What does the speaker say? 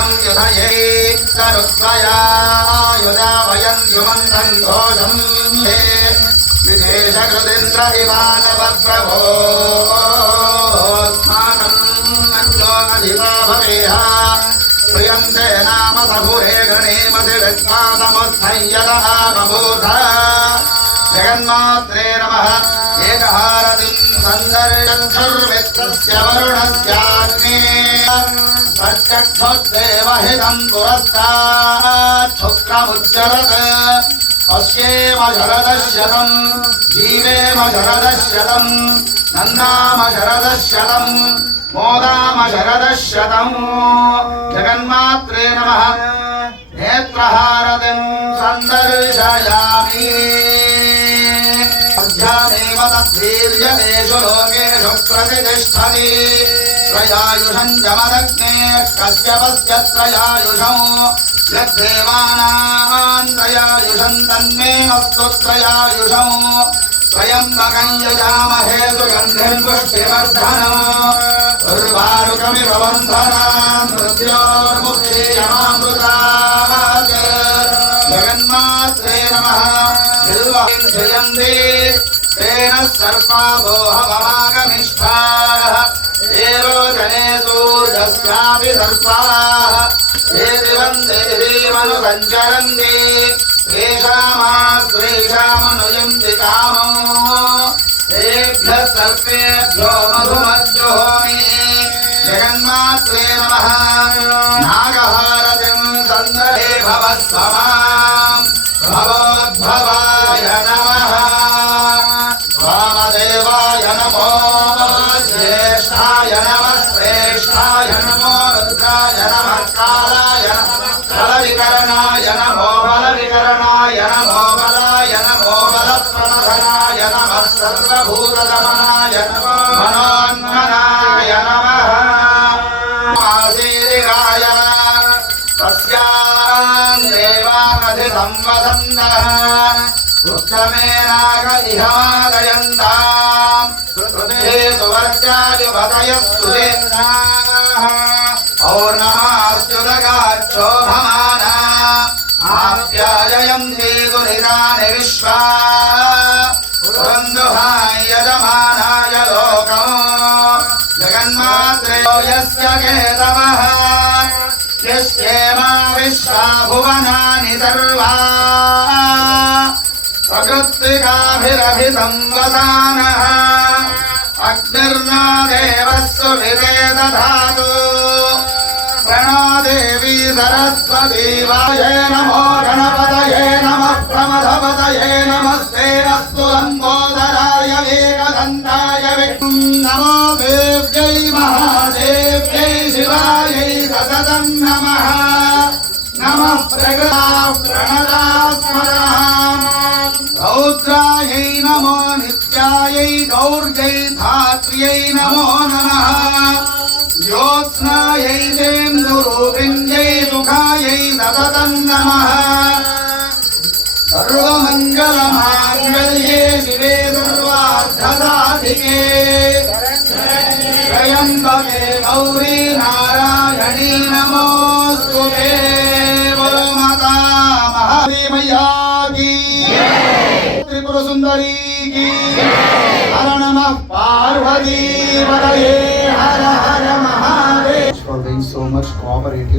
युषं युधये तरुद्वया युमन्त्रं घोषं हे विदेशकृतीन्द्र इवानवप्रभो स्माकं मञ्जो अधिपा भवेह प्रियन्ते नाम सहुरे गणेमसि विद्वासमुत्संयतः बभूथ जगन्मात्रे नमः एकहारतिं सन्दर्शन्धर्मित्रस्य वरुणस्याग्ने प्रत्यक्षोद्देवहितं पुरस्तात् शुक्रमुज्जरत् पश्येम शरदशतं जीवेम शरदशतं नन्दाम शरदशतं मोदाम शरदशतं जगन्मात्रे नमः नेत्रहारतिं सन्दर्शयामि अध्यामेव तद्वीर्यमेषु लोकेषु प्रतिष्ठति त्रयायुषं जमदग्ने कश्यपस्य त्रयायुषं यद्देवानां त्रयायुषं तन्मे अस्तु त्रयायुषं त्र्यम्बकं यजामहे सुगन्धिं पुष्टिवर्धनम् उर्वारुकमिव बन्धनान् मृत्योर्मुक्षीयमामृतात् जगन्मात्रे नमः बिल्वं जयन्ति तेन सर्पादोहवमागमिष्ठाः ये रोचने सूर्यस्यापि सर्पाः ये दिवं देवीमनुसञ्चरन्ति येषामाश्रेषामनुयन्ति कामो तेभ्यः सर्पेभ्यो मधुमज्जुहोमि जगन्मात्रे नमः नागहारतिं सन्दर्शे भवस्वमां भवोद्भवाय नमः वामदेवाय नमो ज्येष्ठाय नमः श्रेष्ठाय नमो रुद्राय नमः कालाय बलविकरणाय नमो बलविकरणाय नमो बलाय नमो बलप्रमथनाय नमः सर्वभूतदमनाय नमो मनोन्मनाय नमः आसीरिगाय तस्यां देवामधिसंवसन्तः उत्तमे नाग इहादयन्तां पृथिवी सुवर्गायुपतयः सुरेन्द्राः पौर्णमास्युदगाच्छोभमाना आप्यायन्ते दुरितानि विश्वा पुरन्दुहाय यजमानाय लोकम् जगन्मात्रे यस्य केतवः यस्येमा विश्वा भुवनानि सर्वा प्रकृत्तिकाभिरभिसंवसानः अग्निर्नो देवः सुविदे दधातु प्रणो देवी सरस्वती वाये नमो गणपतये नमः प्रमथपतये नमस्ते अस्तु लम्बोदराय एकदन्ताय नमो देव्यै महादेव्यै शिवायै सततं नमः नमः प्रणदास्मराम् रौद्रायै नमो नित्यायै गौर्यै धात्र्यै नमो नमः ज्योत्स्नायै चेन्दुरूपिण्यै सुखायै सततं नमः सर्वमङ्गलमाङ्गल्ये शिवे सर्वार्थसाधिके त्र्यम्बके गौरी नारायणी नमोऽस्तुते बोलो माता महादेवया की त्रिपुर सुंदरी की हर नमः पार्वती पतये हर हर Mahadev for being so much cooperative.